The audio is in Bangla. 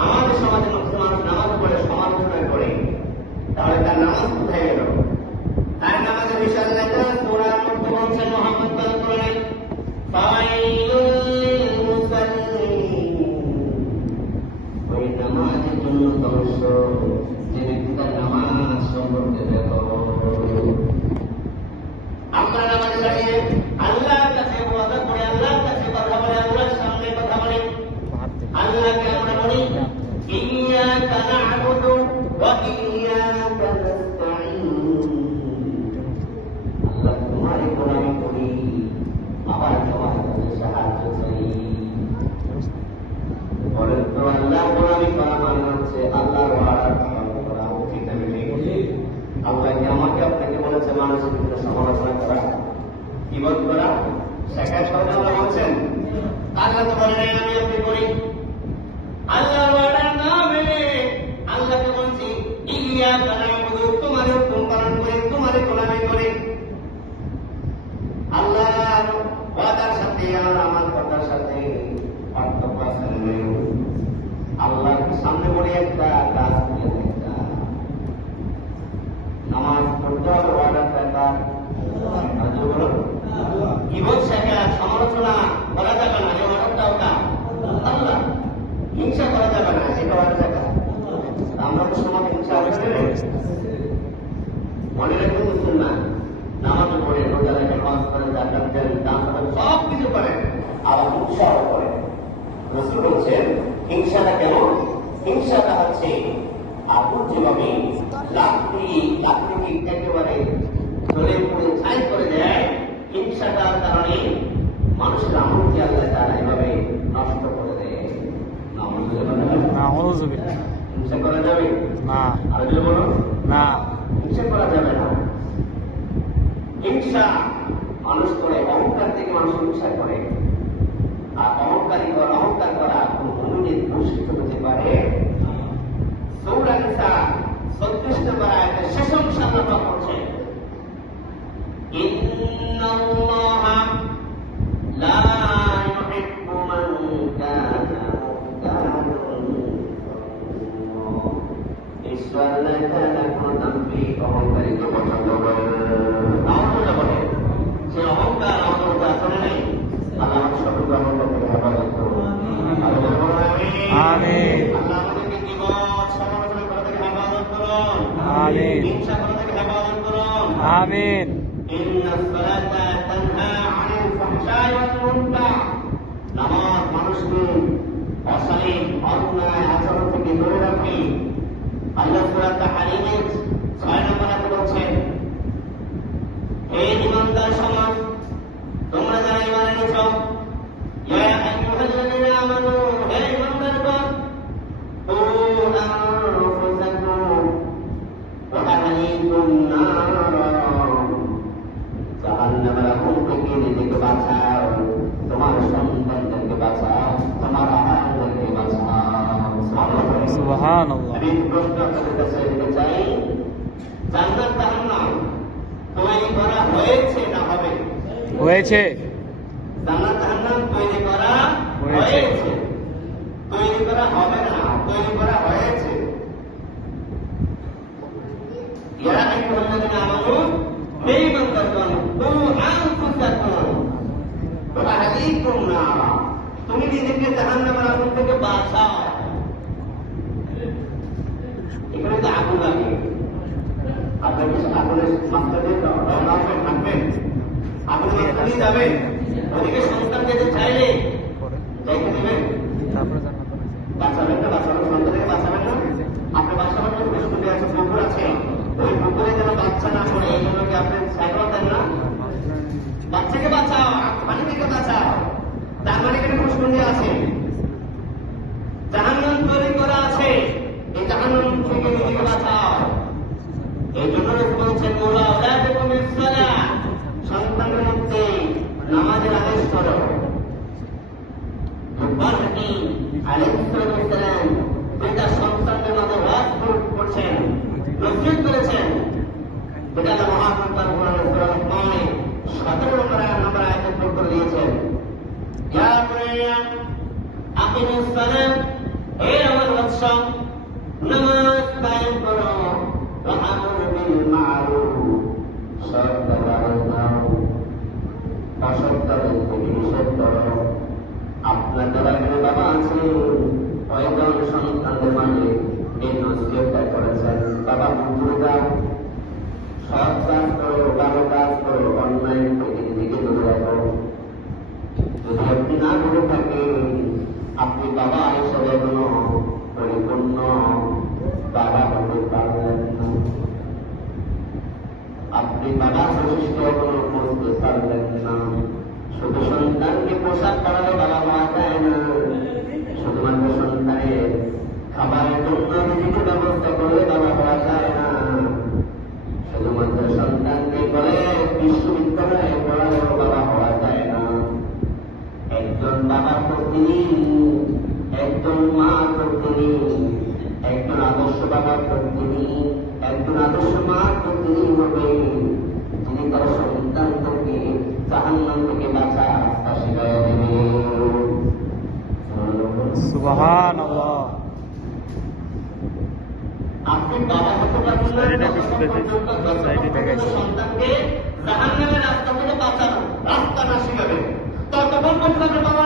আমাদের সমাজে মানুষ নামাজ পড়ে সমালোচনা করে, তাহলে তার নামাজ কোথায় গেল? তার নামাজের বিষয় কোরআন মধ্যে বলছেন, মুহাম্মদ বলেন ওই নামাজের জন্য ধ্বংস যে ব্যক্তি তার নামাজ সম্পর্কে দেখো। আমরা নামাজে দাঁড়িয়ে আল্লাহর কাছে ওয়াদা করে, আল্লাহর কাছে কথা বলে, আল্লাহর সামনে কথা বলে, আল্লাহকে আমরা বলি ইয়্যাকা না'বুদু ওয়া ইয়্যাকা নাস্তাঈন। আল্লাহ তোমার গোলামি করি, আবার তোমার কাছে সাহায্য চাই। বলেন তো আল্লাহ গোলামি করা মানে হচ্ছে আল্লাহর ওয়াদা পালন করা। ঠিক না? আল্লাহ কি আমাকে আপনাকে বলেছে মানুষের ভিতরে সমালোচনা করা, বিপদ করা, শেখার কথা আল্লাহ বলছেন? আল্লাহ তো বলে নাই আমি আপনি করি। আল্লাহর ওয়াদা না মেনে আল্লাহকে বলছি ইয়্যাকা না'বুদু, তোমার হুকুম পালন করে, তোমার গোলামি করে। আল্লাহর ওয়াদার সাথে আর আমার কথার সাথে পার্থক্য আছে। আল্লাহর সামনে পড়ে একটা কাজ দিয়ে একটা নামাজ পড়তে হবে, ওয়াদা একটা বিপদ শেখা, সমালোচনা করা যাবে না, যে ওয়াদাটা ওটা আল্লাহ। হিংসা করা যাবে না, এটা ওয়াদা দেখা। আমরা তো সমাজ হিংসা মনে রাখবেন, মুসলমান নামাজ পড়ে, রোজা রেখে, নামাজ করে, যাকাত দেন, দান করেন, সব কিছু করেন, আবার হিংসাও করেন। রাসূল বলছেন হিংসাটা কেমন? হিংসাটা হচ্ছে আগুন যেভাবে লাকড়ি একেবারে জ্বলে পুড়ে ছাই করে দেয়, হিংসাটার কারণে মানুষের আমলকে আল্লাহ তাআলা এভাবে নষ্ট করে দেয়। হিংসা করা যাবে না? আর যদি বলো না, হিংসা করা যাবে না। হিংসা মানুষ করে, অহংকার থেকে মানুষ হিংসা করে। আর অহংকার করা কোন মুমিনের বৈশিষ্ট্য হতে পারে? সূরা নিসা 36 নম্বর আয়াতে শেষ অংশে আল্লাহ পাক বলেন ইন্নাল্লাহা লা ইউহিব্বু মান কানা মুখতালান। ঈশ্বর আল্লাহ তাআলা কোন দাম্ভিক অহংকারীকে পছন্দ করেন না। আল্লাহ বলেন যে অহংকার আসলে নেই। আল্লাহ সকলকে অহংকার থেকে হেফাজত করুন। আমিন। আল্লাহ আমাদেরকে বিপদ সমালোচনা করা থেকে হেফাজত করুন। আমিন। হিংসা করা থেকে হেফাজত করুন। আমিন। ইন্নাস সালাতা তানহা আনিল ফাহশাই ওয়াল মুনকার। নামাজ মানুষকে অশালীন অন্যায় আচরণ থেকে দূরে রাখে। আল্লাহ সূরা তাহরিমের 6 নম্বর আয়াতে বলছেন, হে ঈমানদার সমাজ, তোমরা যারা ঈমান এনেছো, ইয়া আইয়ুহাল্লাযীনা আমানু, হে ঈমানদারগণ, কু আনফুসাকুম ওয়া আহলিকুম নারা, জাহান্নামের আগুন থেকে নিজেকে বাঁচাও, তোমার সন্তানদেরকে বাঁচাও, তোমার আহারদেরকে বাঁচাও। সুবহানাল্লাহ। আমি প্রশ্ন আপনাদের কাছে দিতে চাই, জান্নাত জাহান্নাম তৈরি করা হয়েছে না হবে? হয়েছে। জান্নাত জাহান্নাম তৈরি করা হয়েছে, তৈরি করা হবে না, তৈরি করা হয়েছে। ইয়া আইয়ুহাল্লাযীনা আমানু, হে ঈমানদারগণ, কু আনফুসাকুম ওয়া আহলিকুম নারা, তুমি নিজেকে জাহান্নামের আগুন থেকে বাঁচাও। এখানে তো আগুন লাগে, আপনার কিছু আগুনের মাত্রা দিয়ে থাকবেন, আগুন মাত্রা নিয়ে যাবেন, ওদিকে সন্তান যেতে চাইলে যাইতে দেবেন, বাঁচাবেন না? বাঁচাবেন, সন্তানকে বাঁচাবেন না? আপনি বাঁচাবেন না? স্কুলে আছে, পুকুর আছে, ওই পুকুরে যেন বাচ্চা না পড়ে, এই জন্য কি আপনি সাইকেল দেন না? বাচ্চাকে বাঁচাও, পানি থেকে বাঁচাও। তার মানে এখানে প্রশ্ন আছে, জাহান্নাম তৈরি করা আছে, এই জাহান্নাম থেকে নিজেকে বাঁচাও। এই জন্য বলছেন ওয়া আওলাদুকুম বিস-সালাহ, সন্তানের মধ্যে নামাজের আদেশ করো। ইব্রাহিম আলাইহিস সালাম পিতা সন্তানদের মধ্যে ওয়াজ করছেন, নসিহত করেছেন। এটা আল্লাহ মহান তার কোরআনের সূরা লুকমানে 17 নম্বর আয়াতে উত্তর দিয়েছেন, ইয়া বুনাইয়া আকিমিস সালাত, হে আমার বৎস নামাজ কায়েম করো, ওয়া'মুর বিল মা'রুফ, সৎ কাজ দাও, অসৎ কাজ থেকে নিষেধ করো। আপনার যারা এখানে বাবা আছেন, কয়েকজন সন্তানদের মাঝে এই নসিহতটা করেছেন, বাবা বুঝে যাও, সৎ কাজ করো, ভালো কাজ করো, অন্যায় থেকে নিজেকে দূরে রাখো। যদি আপনি না করে থাকেন, আপনি বাবা হিসেবে কোনো পরিপূর্ণ বাবা হতে পারবেন না। আপনি বাবা বৈশিষ্ট্য কোনো বুঝতে পারবেন না। শুধু সন্তানকে পোশাক পরালে বাবা হওয়া যায় না, শুধুমাত্র সন্তানের খাবারের জন্য নিজেকে ব্যবস্থা করলে বাবা হওয়া যায় না, শুধুমাত্র সন্তানকে করে বিশ্ববিদ্যালয়ে পড়ালেও বাবা হওয়া যায় না। একজন বাবার পত্নী, একজন মা পত্নী, একজন আদর্শ বাবার পত্নী, একজন আদর্শ মা পত্নী হবে যিনি তার সন্তানকে জাহান্নাম থেকে বাঁচার রাস্তা শিখাইয়া দেবে। সুবহানাল্লাহ। আপনি বাবা হতে পারবেন না সন্তানকে জাহান্নামের রাস্তা থেকে বাঁচানো রাস্তা না শিখাবেন, ততক্ষণ পর্যন্ত বাবা